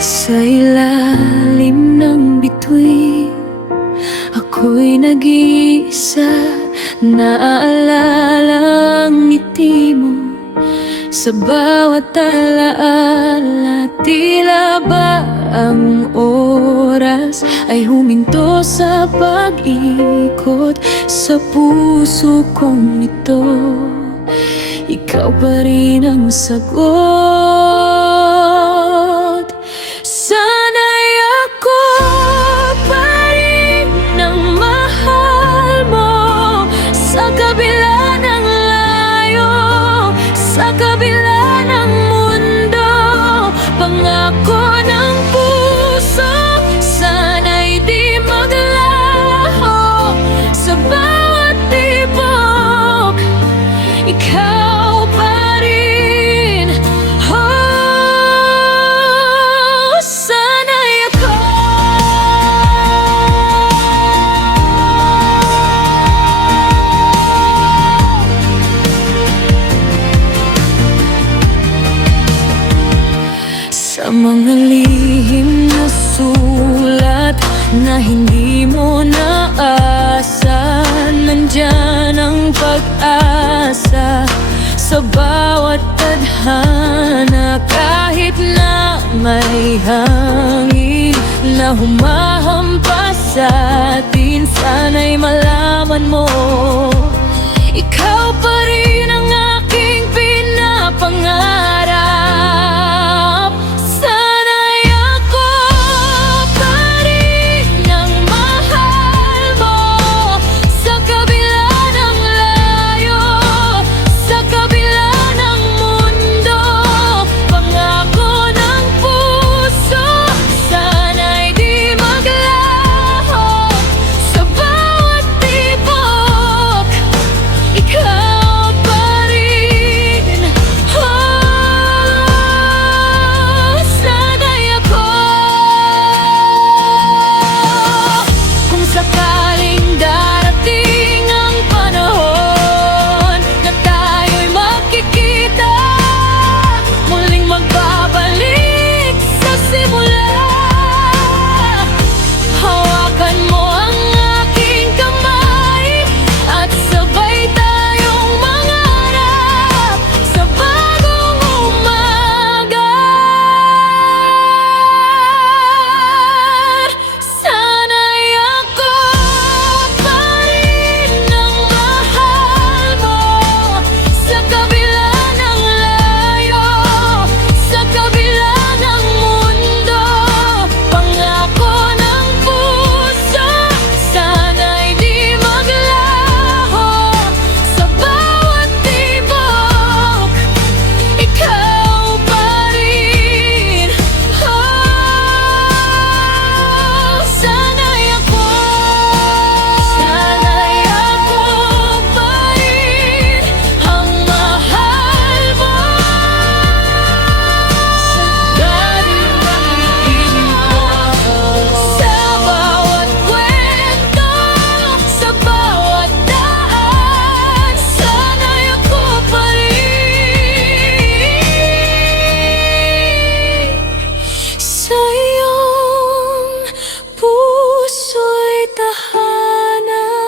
Sa ilalim ng bituin, ako'y nag-iisa. Naaalala ang ngiti mo sa bawat alaala. Tila ba ang oras ay huminto sa pag-ikot sa puso kong ito? Ikaw pa rin ang sagot. Sana'y ako pa rin ang mahal mo sa kabila ng layo, sa kabila ng mundo. Pangako ng puso, sana'y di maglaho sa bawat tibok. Ikaw pa rin, oh, sana'y ako. Sa mga lihim na sulat na hindi mo naasa, nandyan ang pag-asa. Sa bawat tadhana, kahit na may hangin na humahampas sa atin, sana'y malaman mo, ikaw pa rin ang aking pinapangarap. Sana'y ako pa rin ang mahal mo sa kabila ng layo, sa kabila ng mundo. Pangako ng puso, sana'y di maglaho sa bawat tibok. Ikaw pa rin, oh, sana'y ako. Kung sakaling darating ang panahon na tayo'y magkikita, muling magbabalik sa simula, hawakan mo ang aking kamay at sabay tayong mangarap sa bagong umaga. Sana'y ako pa rin ang mahal mo sa kabila ng layo, sa kabila ng mundo. Pangako ng puso, sana'y di maglaho sa bawat tibok. Ikaw pa rin, oh, sana'y ako. Sana'y ako pa rin ang mahal mo sa bawat kwento, sa bawat daan. Sana'y ako pa rin sa iyong puso'y tahanan.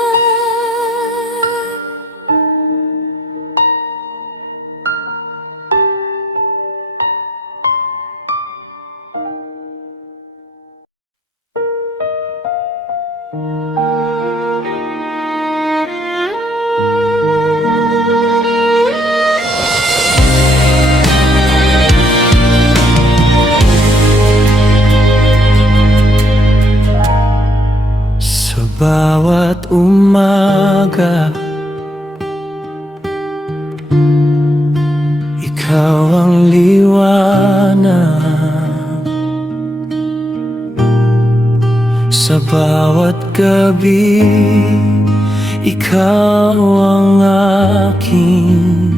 Sa bawat umaga, ikaw ang liwanag. Sa bawat gabi, ikaw ang aking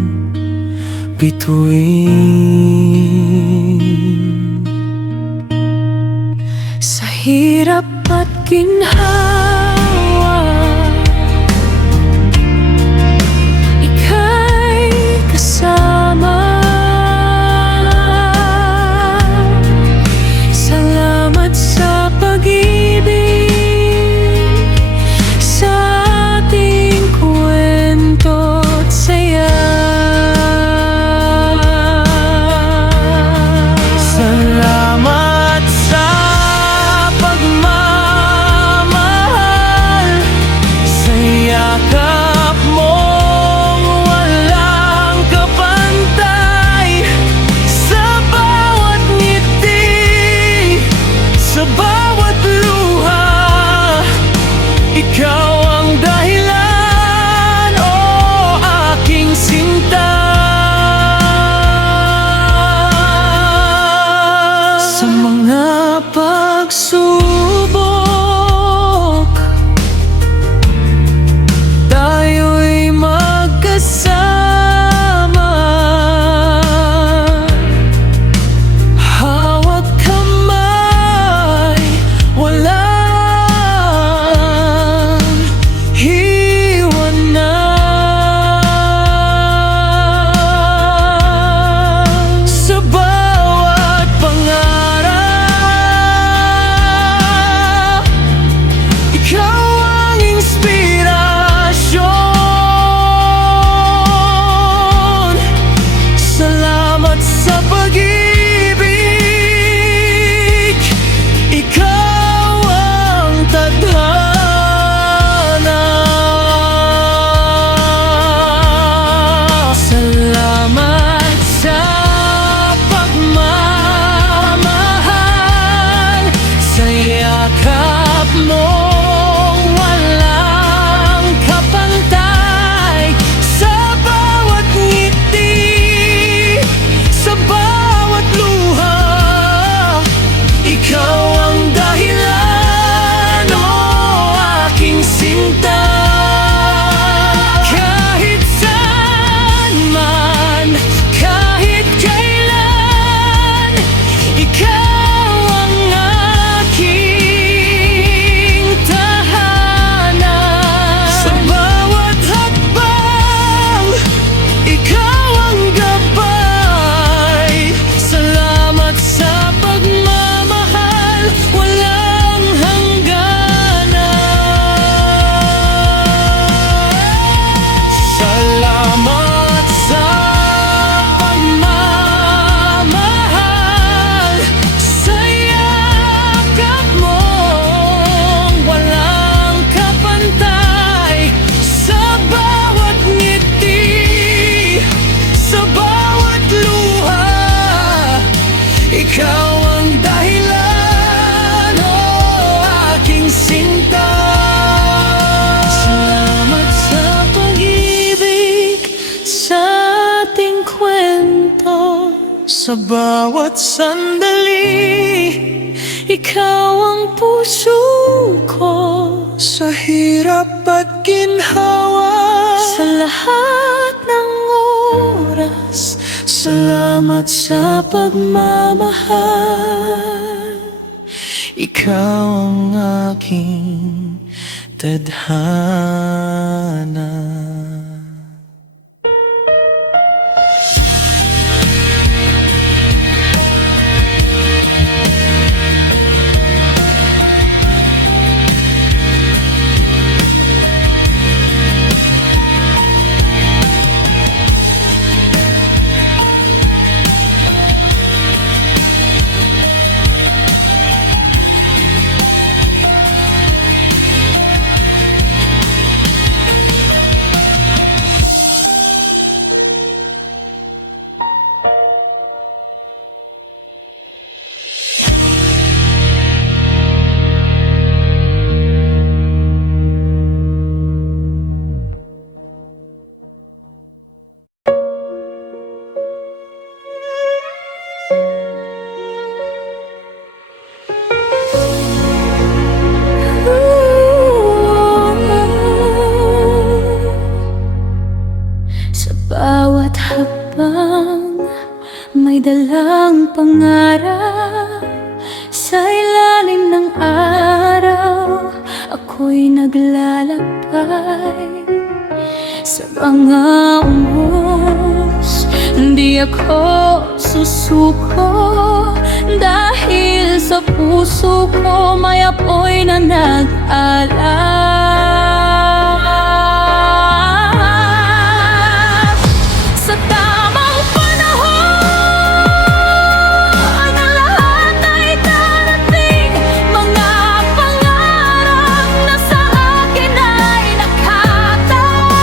bituin. Sa hirap at ginhawa, ika'y kasama. Sa pagsubok, tayo'y magkasama. Hawak kamay, walang iwanan. Sa bawat pangarap, ikaw ang inspirasyon. Salamat sa pag-ibig, ikaw ang tadhana. Salamat sa pagmamahal, sa yakap mong walang kapantay. Sa bawat ngiti, sa bawat luha, ikaw ang dahilan, o aking sinta. Kahit saan man, kahit kailan, ikaw ang aking tahanan. Sa bawat hakbang, ikaw ang gabay. Salamat sa pagmamahal, walang hangganan. Salamat sa pagmamahal, sa yakap mong walang kapantay. Sa bawat ngiti, sa bawat luha, ikaw ang dahilan, o aking sinta. Salamat sa pag-ibig, sa ating kwento. Sa bawat sandali, ikaw ang puso ko. Sa hirap at ginhawa, sa lahat ng oras, salamat sa pagmamahal. Ikaw ang aking tadhana. Sa bawat hakbang, may dalang pangarap. Sa ilalim ng araw, ako'y naglalakbay. Sa mga umus, hindi ako susuko. Dahil sa puso ko may apoy na nag-alab. Sa tamang panahon, ang lahat ay darating. Mga pangarap na sa akin ay nakatadhana.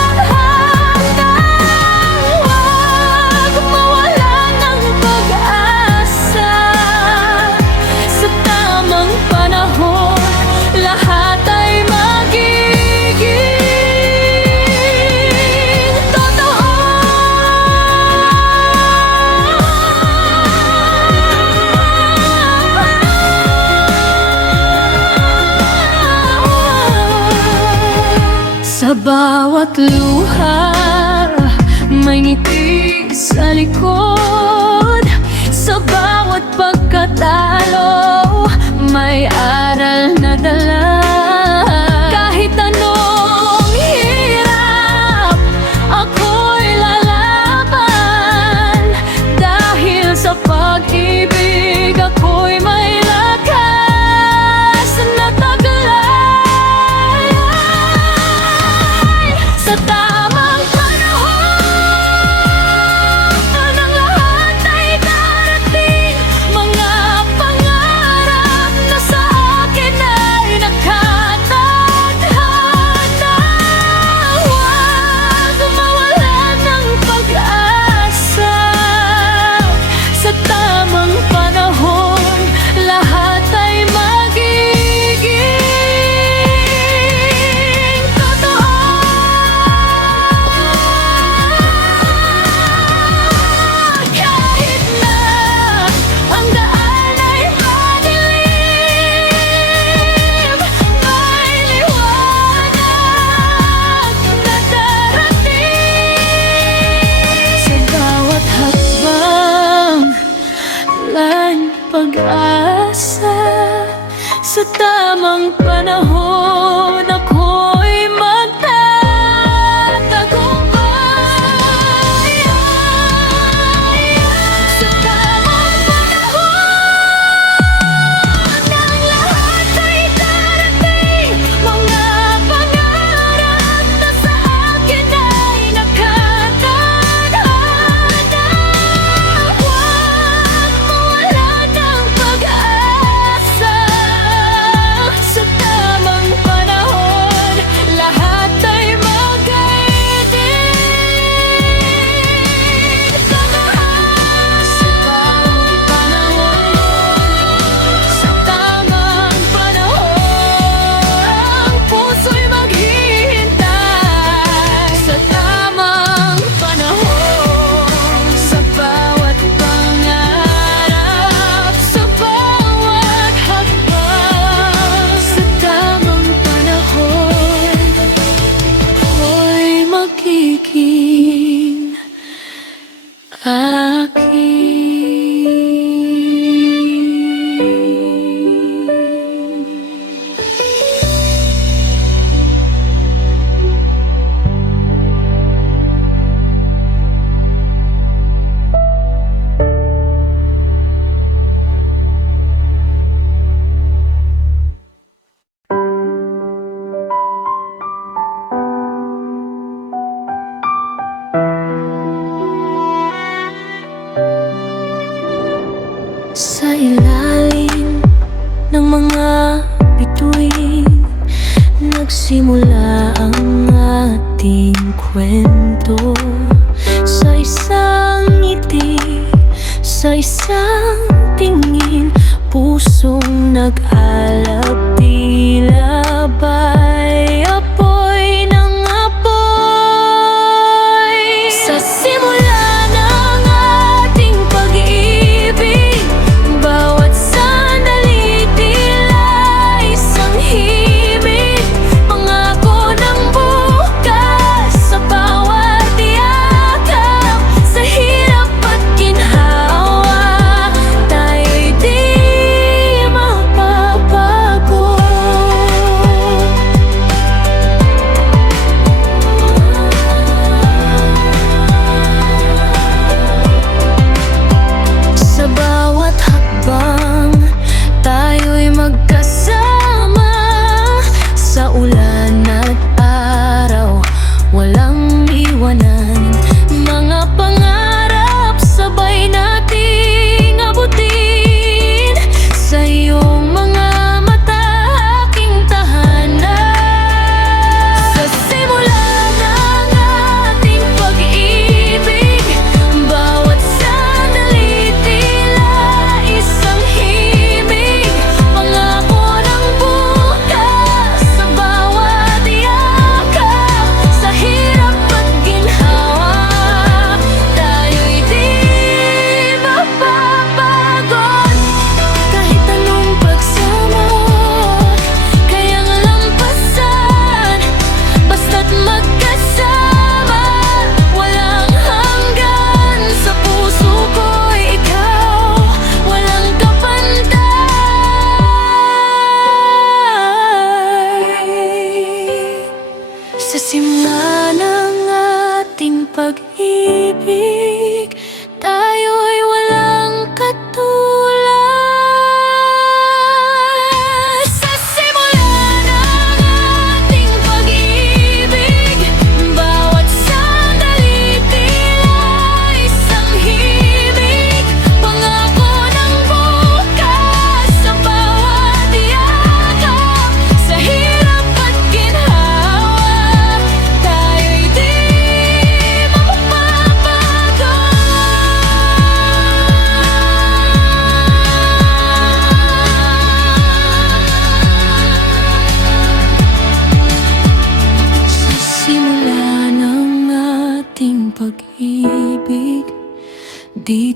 Huwag mawalan ng pag-asa. Sa tamang panahon, lahat ay mag-iingat. bawat luha, may ngiti sa likod. Sa bawat pagkatalo, may aral na dala. Kahit anong hirap, ako'y lalaban. Dahil sa pag-ibig, ako'y may lakas na taglay. Sa tamang panahon, ang lahat ay darating. Mga pangarap na sa akin ay nakatadhana. Huwag mawalan ng pag-asa. Sa tamang panahon, lahat ay magiging totoo. Kahit na ang daan ay madilim, may liwanag na darating. Sa bawat hakbang, walang pag-asa. Sa tamang panahon, ako'y magtatagumpay. Sa tamang panahon, ang lahat ay darating. Mga pangarap na sa akin ay nakatadhana. Huwag mawalan ng pag-asa. Sa tamang panahon, lahat ay magiging totoo. Sa bawat panahon, sa tamang panahon, ang puso'y maghihintay. Sa tamang panahon, sa bawat pangarap, sa bawat hakbang. Sa tamang panahon, ako'y magiging akin. Sa ilalim ng mga bituin, nagsimula ang ating kwento. Sa isang ngiti, sa isang tingin, pusong nag-alab, tila ba'y apoy ng apoy. Sa simula ng ating pag-ibig, bawat sandali tila isang himig. Pangako ng bukas, sa bawat yakap, sa hirap at ginhawa, tayo'y di mapapagod.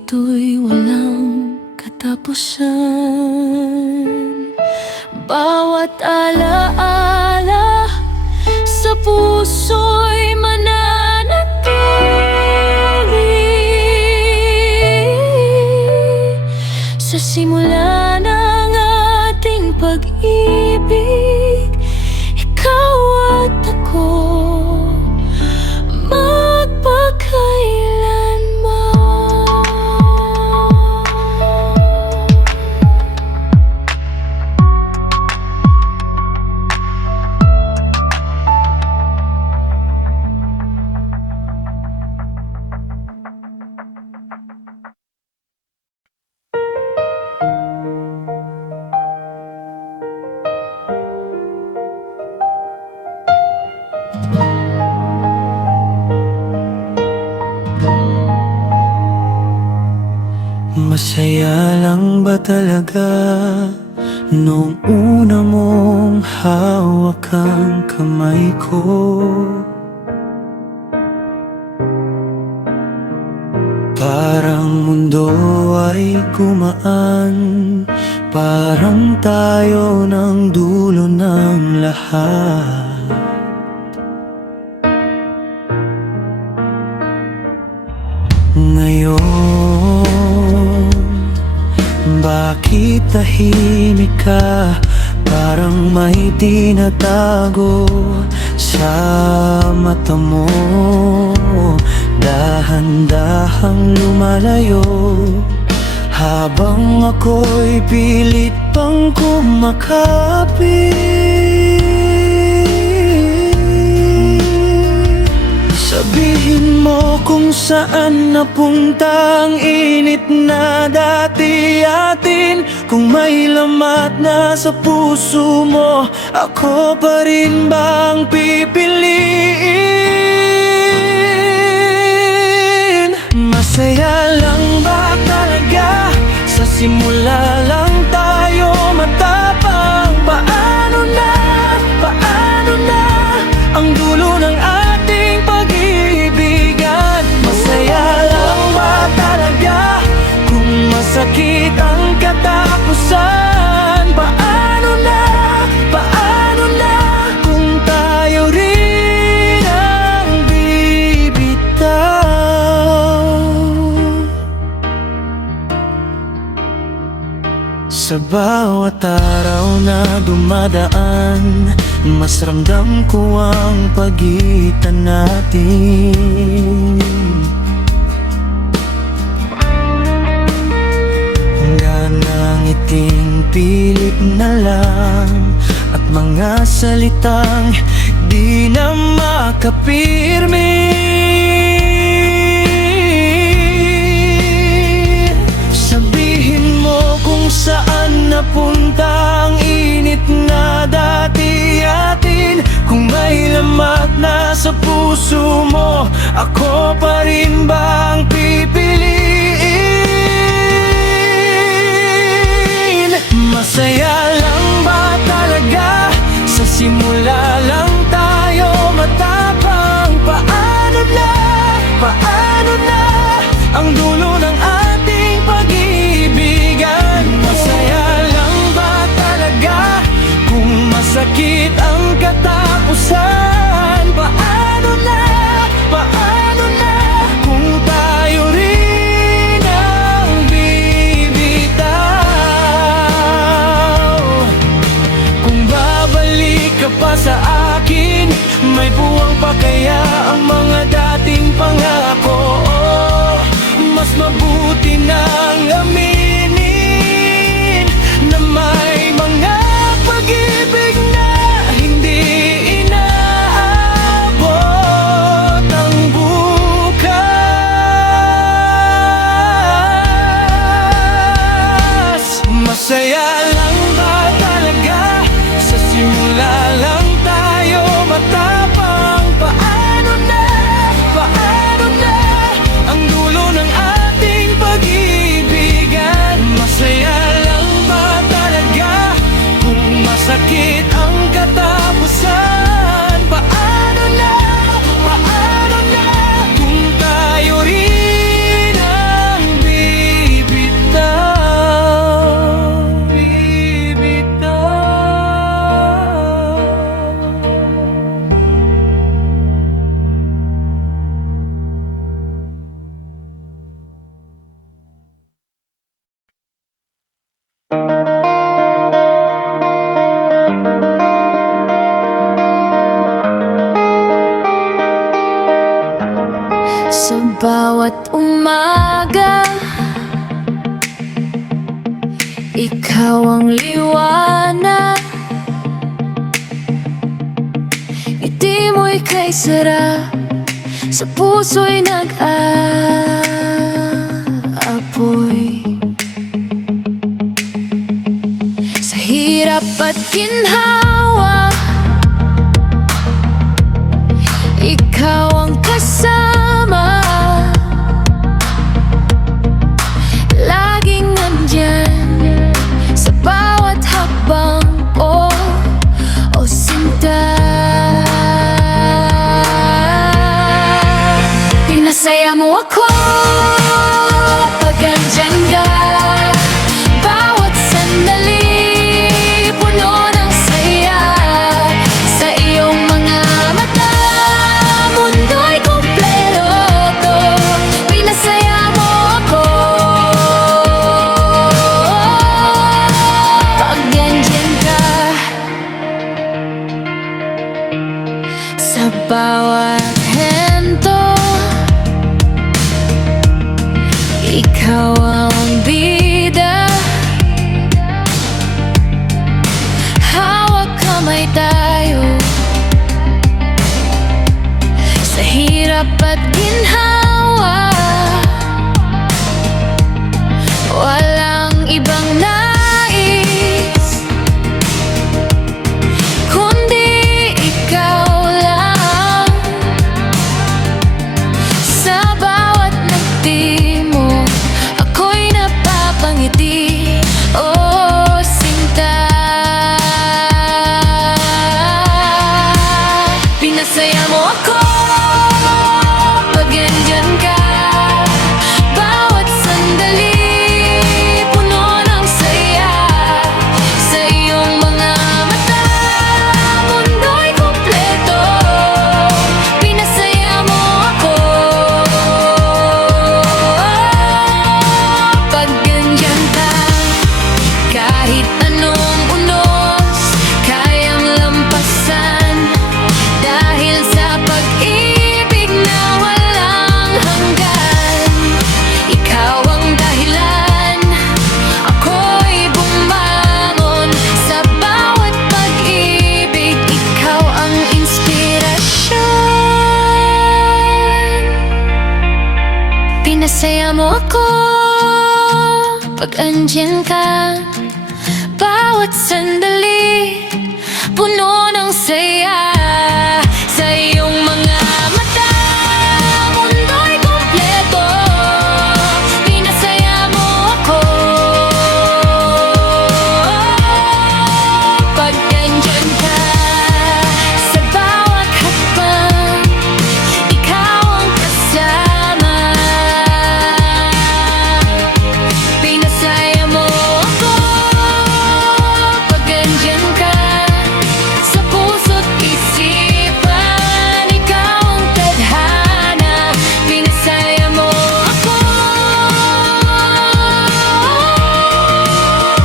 ito'y walang katapusan. Bawat alaala sa puso'y mananatili. Sa simula ng ating pag-ibig, ikaw at ako Masaya lang ba talaga nung una mong hawak ang kamay ko? Parang mundo ay gumaan, parang tayo ng dulo ng lahat. Ngayon, bakit tahimik ka? Parang may tinatago sa mata mo. Dahan-dahang lumalayo habang ako'y pilit pang kumakapit. Sabihin mo kung saan napunta ang init na dati atin. Kung may lamat na sa puso mo, ako pa rin bang pipiliin? Masaya lang ba talaga? Sa simula lang tayo matapang. Paano na ang dulo ng ating pag-ibigan? Masaya lang ba talaga kung masakit ang katapusan? Paano na kung tayo rin ang bibitaw? Sa bawat araw na dumadaan, mas ramdam ko ang pagitan natin. Ganang iting pilit na lang at mga salitang di na makapirmi. Sabihin mo kung saan napunta ang init na dati atin. Kung may lamat na sa puso mo, ako pa rin bang pipiliin? Masaya lang ba talaga? Sa simula lang tayo matapang. Paano na ang dulo ng ating pag-ibigan? Masaya lang ba talaga kung masakit ang katapusan? Paano na kung tayo rin ang bibitaw? Kung babalik ka pa sa akin, may buwang pa kaya ang mga dating pangako? Mas mabuti nang aminin na may mga pag-ibig na hindi inaabot ang bukas. Masaya lang ba talaga? Sa simula lang tayo matapang. Paano na ang dulo ng ating pag-ibigan? Masaya lang ba talaga kung masakit ang katapusan? Paano na kung tayo rin ang bibitaw? bawat umaga, ikaw ang liwanag. Ngiti mo'y kay sarap, sa puso'y nag-aapoy. Sa hirap at ginhawa, ikaw ang kasama. Laging nandyan sa bawat hakbang o sinta. Pinasaya mo ako pag andyan ka. Bawat sandali puno ng saya. Sa iyong mga mata mundo'y kumpleto. Pinasaya mo ako pag andyan ka. Sa bawat hento, ikaw ang bida. Hawak kamay tayo sa hirap at ginhawa. Walang ibang nais kundi ikaw lang. Sa bawat ngiti mo ako'y napapangiti, oh sinta. Pinasaya mo ako pag andyan ka. Bawat sandali puno ng saya. Sa iyong mga mata mundo'y kumpleto. Pinasaya mo ako pag andyan ka. Kahit anong unos kayang lampasan, dahil sa pag-ibig na walang hanggan. Ikaw ang dahilan, ako'y bumangon. Sa bawat pag-ibig, ikaw ang inspirasyon. Pinasaya mo ako pag andyan ka. Bawat sandali puno ng saya. Sa iyong mga mata mundo'y kumpleto. Pinasaya mo ako pag andyan ka. Sa bawat hakbang, ikaw ang kasama. Pinasaya mo ako pag andyan ka. Sa puso't isipan, ikaw ang tadhana. Pinasaya mo ako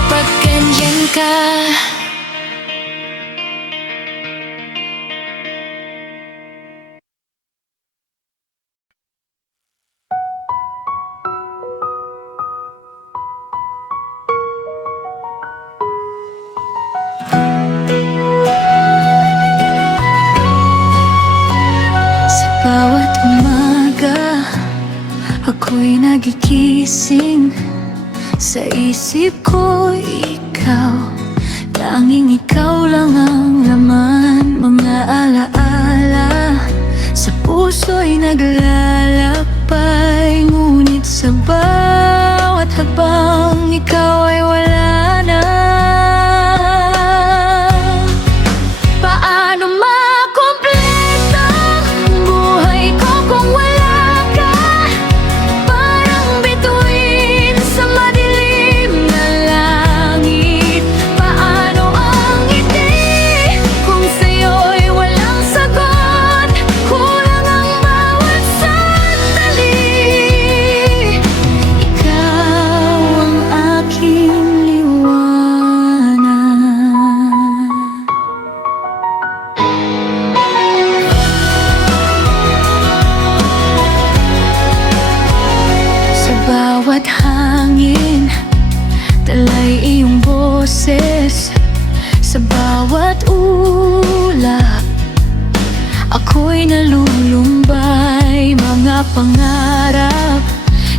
pag andyan ka. Sa bawat umaga, ako'y nagigising. Sa isip ko ikaw, tanging ikaw lang ang laman. Mga alaala sa puso'y naglalakbay. Ngunit sa bawat hakbang, ikaw ay wala na. Paano makumpleto ang buhay ko kung wala ka? Parang bituin sa madilim na langit. Paano ang ngiti kung sa'yo'y walang sagot? Kulang ang bawat salita. iyong boses sa bawat ulap. Ako'y nalulumbay, mga pangarap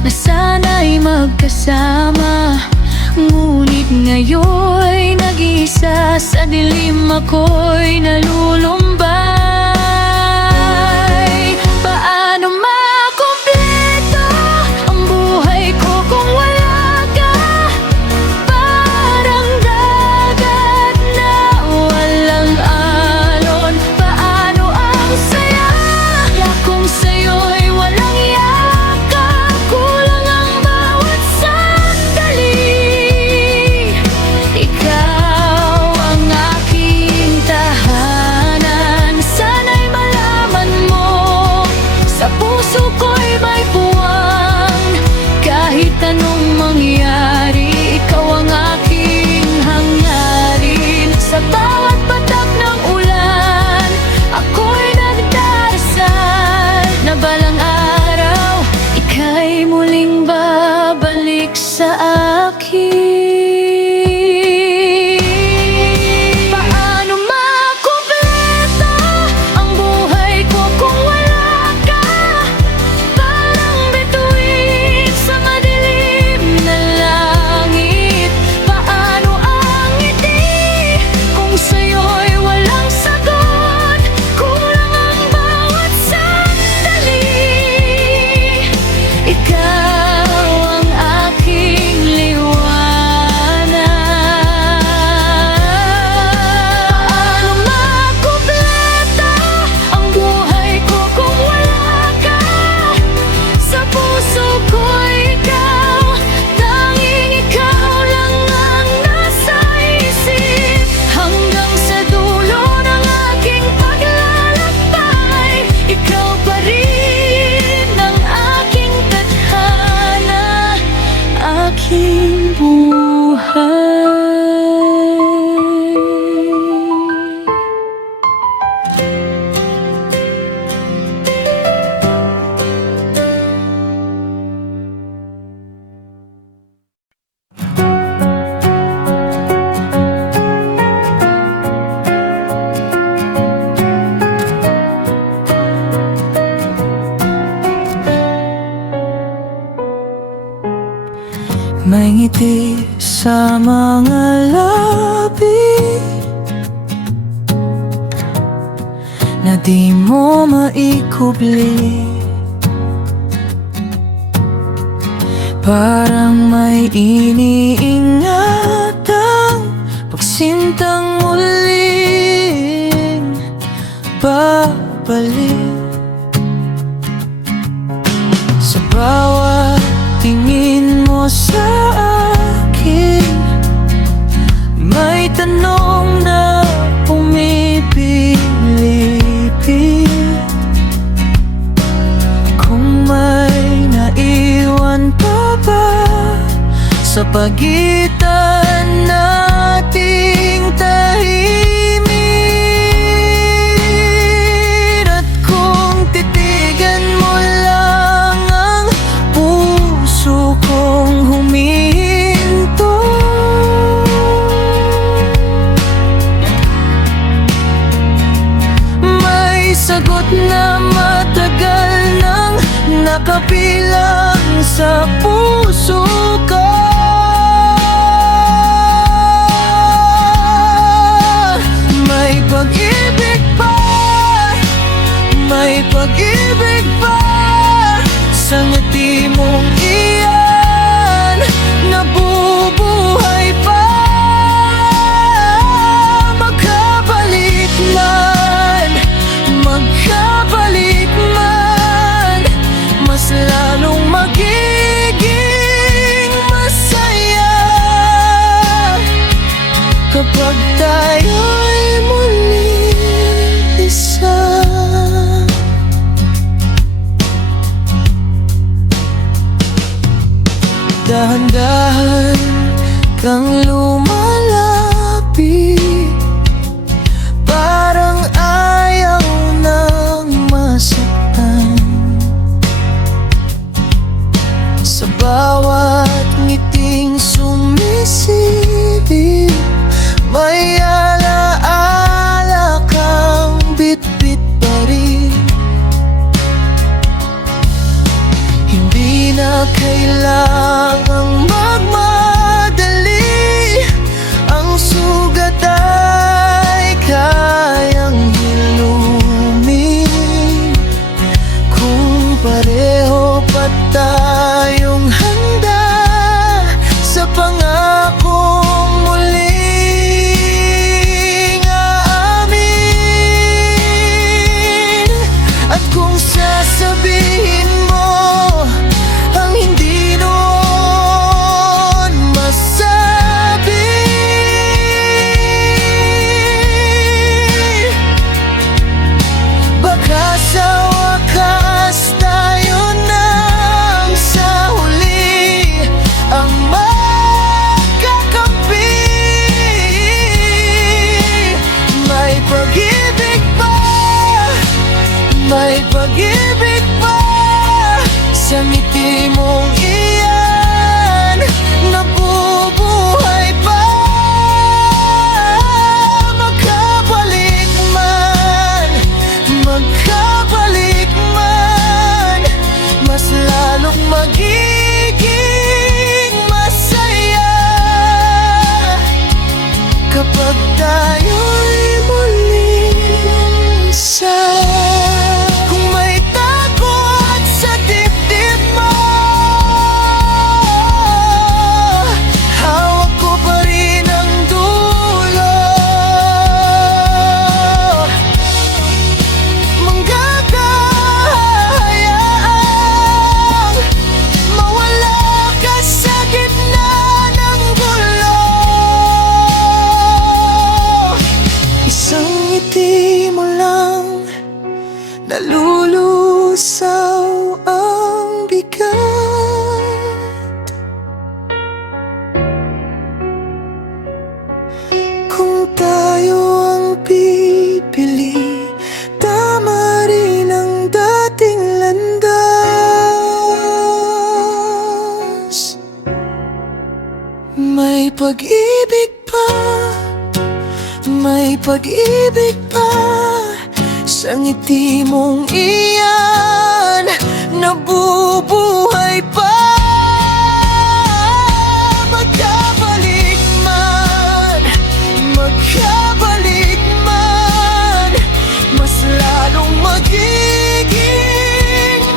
na sana'y magkasama. Ngunit ngayon'y nag-iisa sa dilim, ako'y nalulumbay. Paano makumpleto ang buhay ko kung wala ka? Parang dagat na walang alon. Paano ang saya kung sa'yo'y walang yakap? Kulang ang bawat sandali. Ikaw ang aking tahanan. Sana'y malaman mo, sa puso ko'y may puwang. Kahit anong mangyari, ikaw ang aking hangarin. Sa bawat patak ng ulan, ako'y nagdarasal na balang araw ika'y muling babalik sa akin. Paano makumpleto ang buhay ko kung wala ka? Parang bituin sa madilim na langit. Paano ang ngiti kung sa'yo'y walang sagot? Kulang ang bawat sandali. Ikaw ang aking liwanag. Paano makumpleto ang buhay ko kung wala ka? Sa puso ko'y ikaw, tanging ikaw lang ang nasa isip. Hanggang sa dulo ng aking paglalakbay, ikaw pa rin ang aking tadhana, aking buhay. May ngiti sa mga labi na di mo maikubli. Parang may iniingatang pagsintang muling babalik. Sa bawat tingin mo sa akin, may tanong na pumipilipit. Kung may naiwan pa ba sa pagitan nating tahimik? At kung titigan mo lang ang puso kong huminto, may sagot na matagal nang nakapilang sa puso ko. May pag-ibig pa, may pag-ibig pa sa ngiti mong iyan, nabubuhay pa. Magkabalik man, magkabalik man, mas lalong magiging masaya kapag tayo'y muling isa. Dahan-dahan kang lumalapit, parang ayaw nang masaktan. Sa bawat ngiting sumisip, pag-ibig pa, may pag-ibig pa sa ngiti mong iyan, nabubuhay pa. Magkabalik man, magkabalik man, mas lalong magiging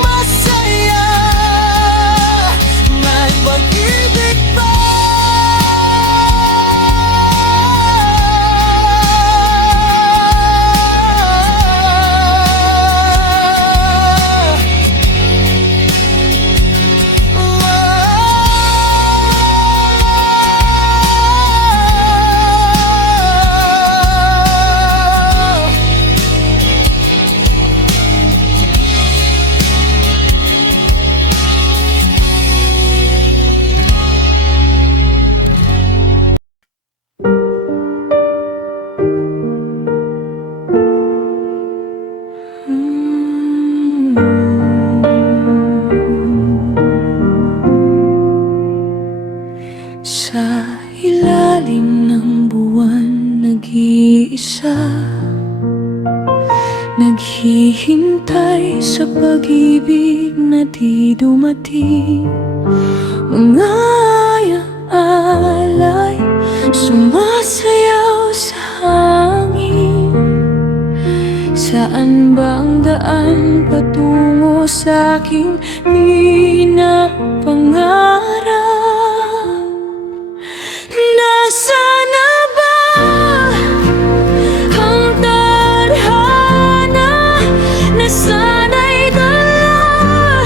masaya. May pag-ibig pa. Sa ilalim ng buwan nag-iisa, naghihintay sa pag-ibig na di dumating. Mga alay sumasayaw sa hangin. Saan ba ang daan patungo sa aking pinapangarap? Nasaan na ba ang tadhana na sana'y dala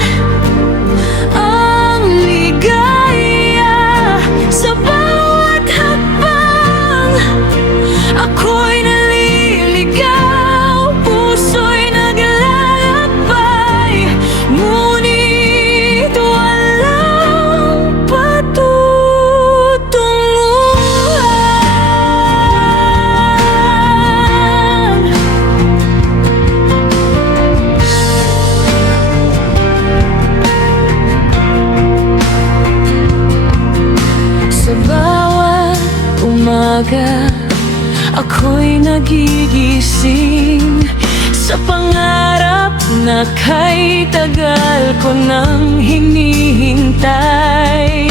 ang ligaya sa bawat hakbang? Ako'y naliligaw, puso'y naglalakbay, ngunit walang patutunguhan. Sa bawat umaga, ako'y nagigising sa pangarap na kay tagal ko nang hinihintay.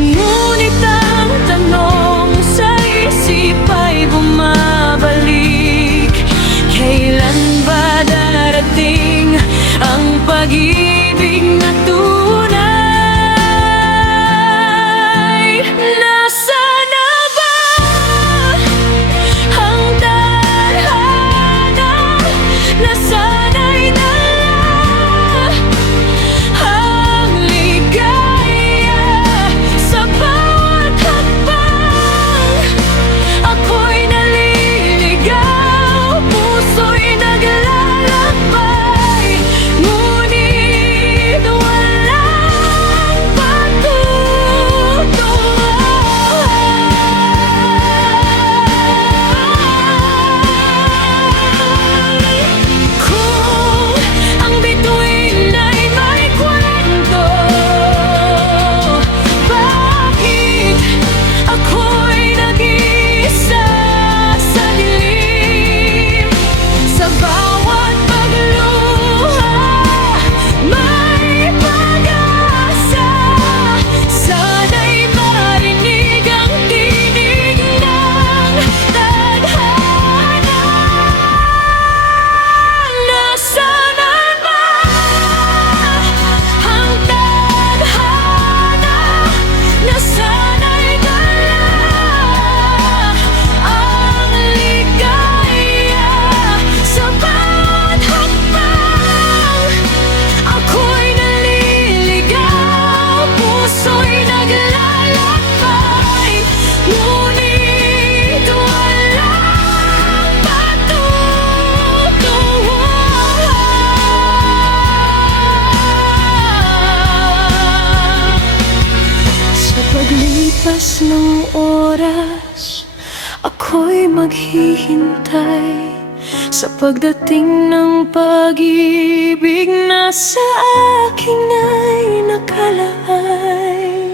Ngunit ang tanong sa isip ay bumabalik, kailan ba darating ang pag-ibig na tunay? Nasaan na ba ang tadhana na sana'y dala ang ligaya sa bawat hakbang? Ako'y naliligaw, puso'y naglalakbay, ngunit walang patutunguhan. Kung ang bituin ay may kwento, bakit ako'y nag-iisa sa dilim? Sa bawat pagluha, may pag-asa. Sana'y marinig ang tinig ng tadhana. Nasaan na ba ang tadhana na sana'y dala ang ligaya sa bawat hakbang? Ako'y naliligaw, puso'y naglalakbay, ngunit walang patutunguhan. Sa paglipas ng oras, ako'y maghihintay sa pagdating ng pag-ibig na sa akin ay nakalaan.